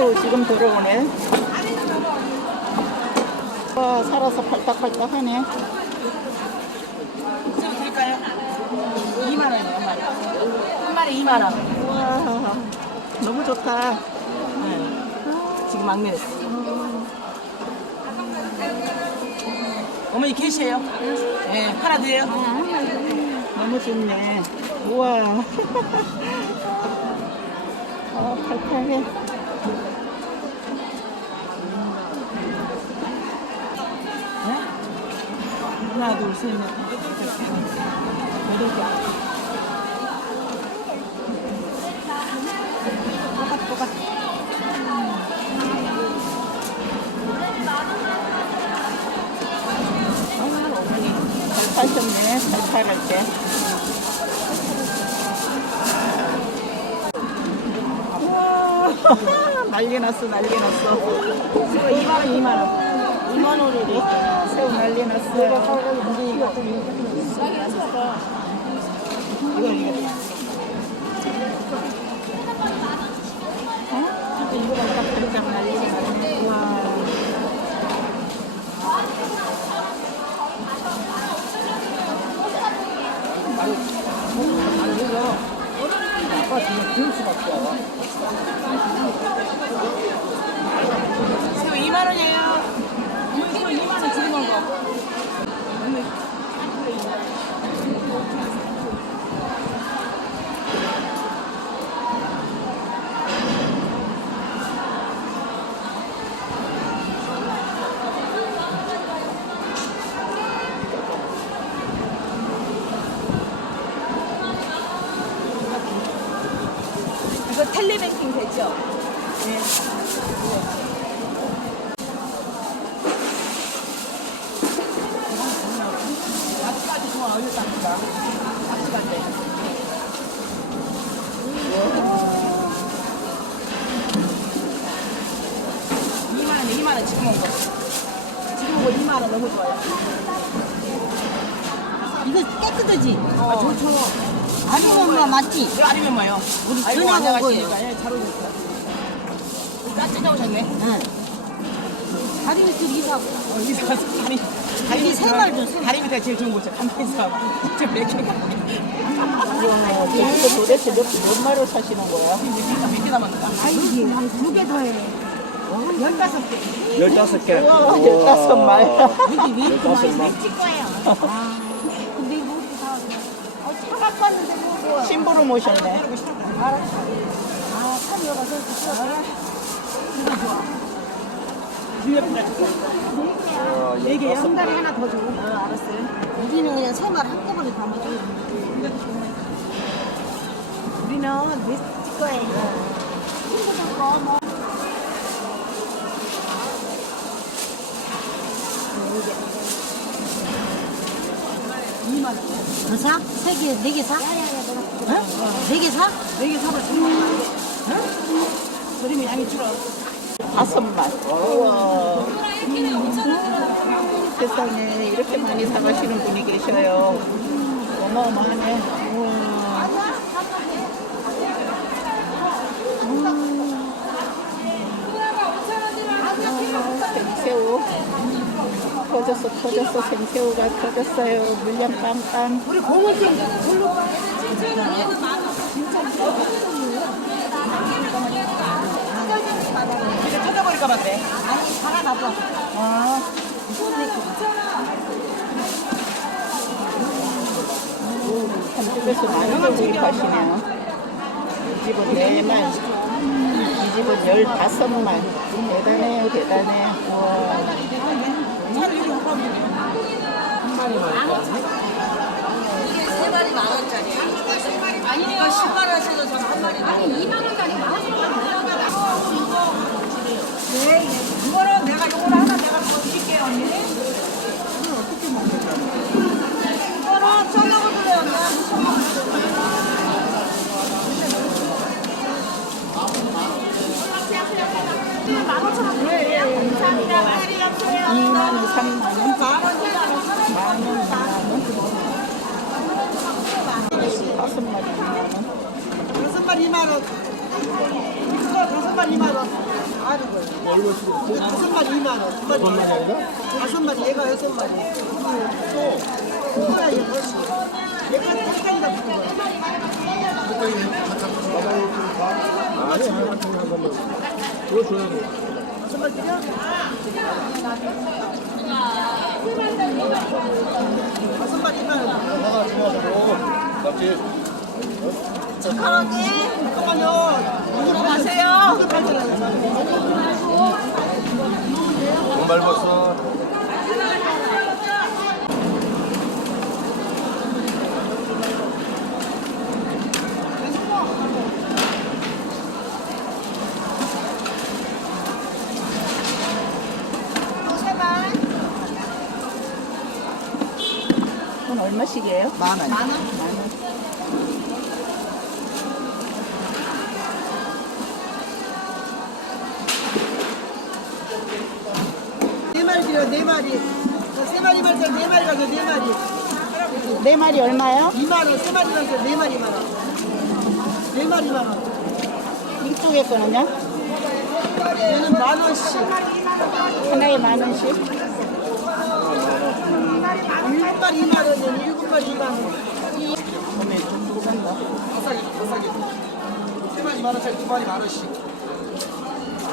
새우 지금 들어오네. 와, 살아서 팔딱팔딱 하네. 새우 드릴까요? 2만 원이요, 한 마리. 한 마리 2만 원. 와, 너무 좋다. 네. 지금 막내였어. 어머니 계시에요? 네, 하나 드려요. 너무 좋네. 우와. 아, 팔팔해. 하나, 둘, 셋, 넷, 여덟 개. 똑같, 똑같. 잘 팔을 때. 우와. 난리 났어, 난리 났어. 새우 2만 원, 2만 원. 2만 원으로. 새우 난리 났어. 근데 이거 이거 이거. 어? 이거랑 딱 그릇장 난리 났네. 우와. 새우 2만 원이에요. 새우 2만 원 지금 온 거. 이거 텔레뱅킹 되죠? 네. 아직까지 좋아 어렸답니다. 아직까지. 이만 원, 2만 원 지금 온 거. 지금 온 거 2만 원 너무 좋아요. 이거 깨끗하지? 아, 좋죠. 아니면 뭐 맞지? 이거 아니면 뭐요? 우리 아이고, 전화가 안녕하십니까. 예, 잘 오셨어요. 딱 찾아오셨네. 응. 다리 밑에 이사고. 어, 이사 가서 다리. 다리 세 마리 줬어. 다리 밑에 제일 좋은 곳이야. 가만히 있어. 좀 맥히가. 우와, 이거 도대체 몇, 몇 마리 사시는 거야? 몇개 남았는가? 아니, 한두개 더 해. 열다섯 개. 15개. 우와, 열다섯 마리. 여기 왜 이렇게 많이 맥집 거예요? 아, 근데 이거 어디 다, 어, 차 갖고 왔는데 뭐, 뭐. 신부로 모셨네. 아, 참 여가 서네 개요? 한 달에 하나 더 줘. 어, 알았어요. 우리는 그냥 세 마리 한꺼번에 담아줘. 우리는 맥집 거예요. 친구들 거 뭐. 더 사? 세 개, 네 개 사? 응? 네개 사? 네 개 사면 저렴한 저렴이 양이 줄어. 다섯 마리. 우와. 세상에 이렇게 많이 사가시는 분이 계셔요. 어마어마하네. 우와. 아, 생새우. 터졌어, 터졌어. 생새우가 터졌어요. 물량 빵빵. 우리 공을 좀 봐. 이제 터져버릴까 봤대. 아니, 살아가봐. 아. 한 집에서 많이 구입하시네요. 이 집은 네 마리, 이 집은 열다섯 마리. 대단해요, 대단해. 우와. 오면 세 마리 만 원짜리야. 아니, 이거 10만 원씩은 전한 마리. 아니, 2만 원짜리 만 원짜리. 네, 이거는 내가 이거를 하나 내가 더 드릴게요, 언니. 이거는 썰려보드려요. 이만 원, 삼만 원. 만 원, 만 원. 다섯 마리, 만 원. 다섯 마리 2만 원. 이거 다섯 마리 2만 원. 하는 거예요. 그 다섯 마리 2만 원. 두 마리 다섯 마리 얘가 여섯 마리. 또 그거야 얘 훨씬. 얘가 턱까지다 붙은 거야. 다섯 마리 드려? 다섯 마리 2만 원. 잠깐만요. 누구로 가세요? 누구 팔잖아요. 돈 밟았어. 그건 얼마씩이에요? 만 원. 네 마리 드려, 네 마리. 저세 마리 말자, 네 마리 가서 네 마리. 네 마리 얼마요? 2만 원, 세 마리 가서 네 마리만 원. 네 마리만 원. 이쪽에 거는요? 얘는 만 원씩. 하나에 만 원씩? 일곱 마리 2만 원이면 일곱 마리 2만 원. 가사기, 가사기. 세 마리 만 원짜리 두 마리 만 원씩.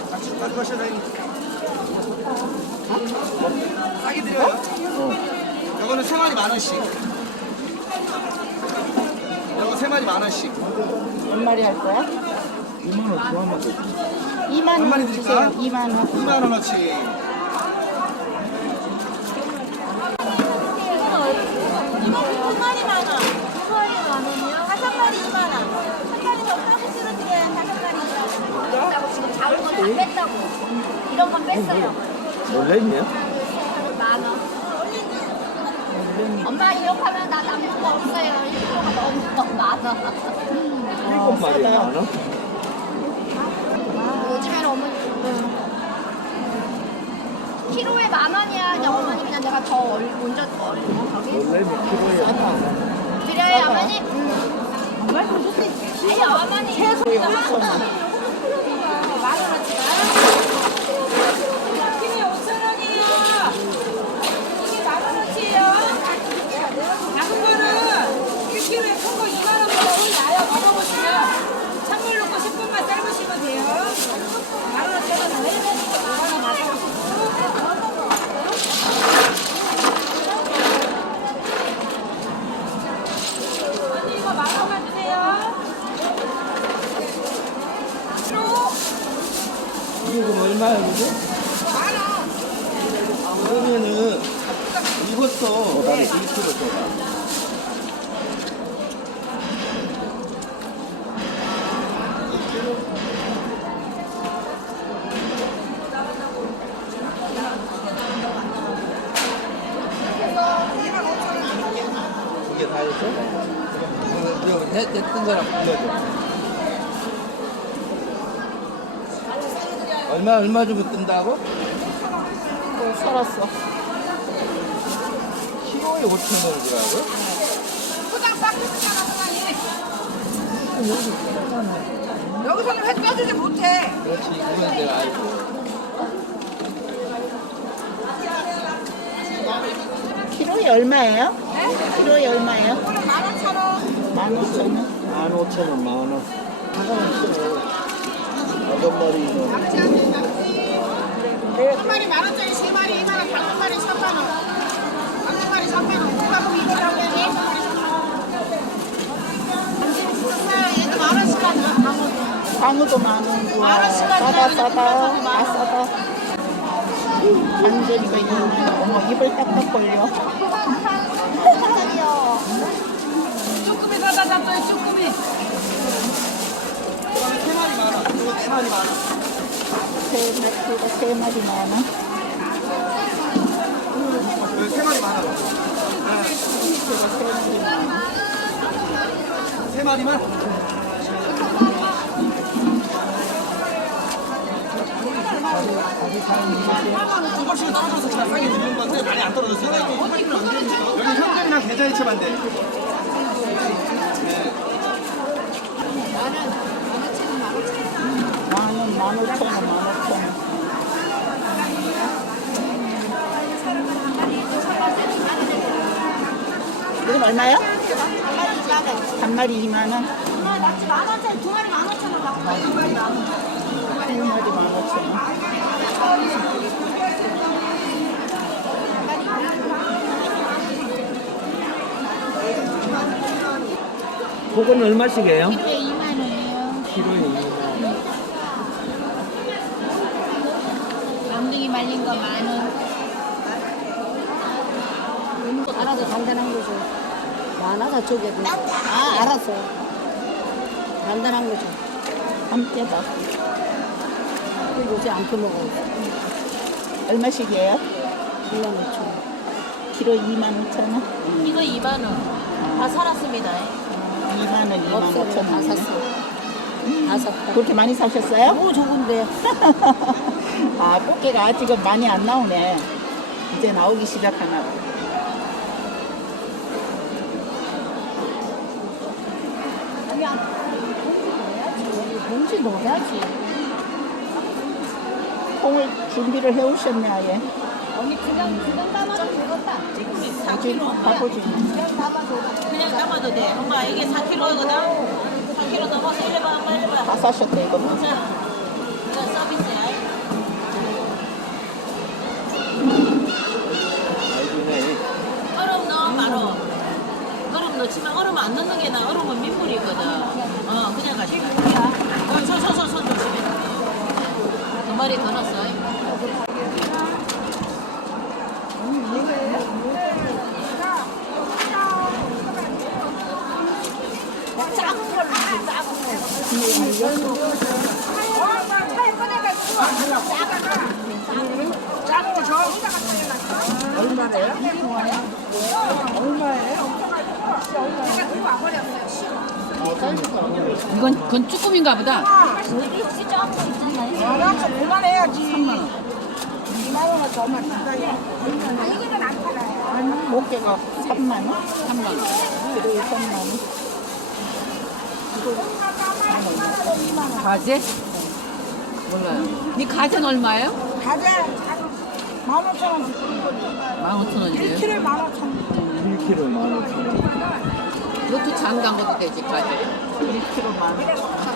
같이 가져가셔야 되니까. 싸게 드려요. 이거는 세 마리 만 원씩. 이거 세 마리 만 원씩. 몇 마리 할 거야? 2만 원 좋아하면 돼. 2만 몇 마리 원 주세요 드릴까? 2만 원 2만 원어치. 두 마리 만 원. 두 마리 만 원이요? 다섯 마리 2만 원. 한 마리 더 서비스로 드려요. 다섯 마리. 뺐다고 지금 잡은 건다 뺐다고. 이런 건 뺐어요. 놀랬냐? 만 원. 엄마 이렇게 하면 나 남는 거 없어요. 1kg가 너무 만 원. 일곱 마리 만 원? 요즘에는 어머니 키로에 만 원이야. 그냥 어머니 그냥 내가 더 얼, 먼저 얼고 거기 놀래면 키로에 만 원. 드려요 어머니. 아니 어머니 최소 5천 원. 만 원어치. 키로에 5천 원이에요. 이게 만 원어치예요. 작은 거는 1kg에 큰 거 2만 원보다 훨씬 나요. 먹어보시면 찬물 넣고 10분만 삶으시면 돼요. 만 원어치는 더 해야 되니까 만 원 가져오시고. 언니 이거 만 원만 주세요. 이게 그럼 얼마야, 그죠? 그러면은 이것도 나는 1kg 줘봐. 이게 다였어? 내뜬 거랑 불러줘. 얼마 얼마 주고 뜬다고? 살았어 키로에 5천 원을 주라고? 포장 싹 뜯잖아, 사장님. 여기서는 회 떠주지 못해. 그렇지 그건 내가 알고 키로에 얼마예요? 키로에 얼마예요? 만 오천 원. 만 오천 원 만 오천 원, 만 원. 여섯 마리는 한 마리 만 원짜리 세 마리 2만 원, 다섯 마리 3만 원. 다섯 마리 3만 원. 누가 그럼 이거 하게 돼? 얘도 만 원씩 하자. 방어도. 광어도 만 원고 만 원씩 하자. 싸다 싸다 아 싸다 안재미가 있는데 어머 입을 딱딱 벌려 쭈꾸미 사다 잡어요, 쭈꾸미. 세 마리 만 원. 마리 만 원. 세 마리 그거 세 마리. 이거 세 마리. 네. 세 마리만? 조금씩 떨어져서 잘 싸게 드리는 건데 많이 안 떨어졌어요. 여기 현금이랑 계좌 이체만 돼. 만 원, 만 오천 원, 만원. 이건 얼마요? 단마리 2만 원. 두 마리 만 오천 원. 그건 얼마씩이에요? 많아서 저게. 아, 알았어. 간단한 거죠. 함께다. 요새 안 퍼먹어. 얼마씩이에요? 2만 5천 원. 키로 2만 5천 원. 이거 2만 원. 다 살았습니다. 2만 원, 2만 없어요. 5천 다 원. 샀어. 다 샀다. 그렇게 많이 사셨어요? 너무 좋은데. 아, 꽃게가 아직은 많이 안 나오네. 이제 나오기 시작하나 봐. 뭔지 넣어야지. 콩을 준비를 해오셨네, 아예. 언니 그냥 그냥 담아도 되겠다. 아직 바보지. 그냥 담아도. 그냥 담아도 돼. 엄마 이게 4kg거든. 4kg 넘어서 해봐. 한번 해봐. 다 사셨네, 이거. 뭐. 자, 이거 서비스야. 얼음 넣어 바로. 얼음 넣지만 얼음 안 넣는 게 나. 얼음은 민물이거든. 어, 그냥 가지고. 어, 손손손 손 조심해. 두 마리 더 넣었어. 이건 그건 쭈꾸미인가 보다. 조금 있잖아요. 그만해야지. 2만 원은 더 많이 준다. 아, 이거는 안 팔아요. 꽃게가 3만 원? 3만 원. 키로에 3만 원. 가재? 몰라요. 이 가재는 얼마예요? 가자. 만 오천 원 주고. 15,000원이래요. 1kg에 만 오천 원. 1kg 15,000원. 이것도 장간 것도 되지, 가재. 1kg 만 원.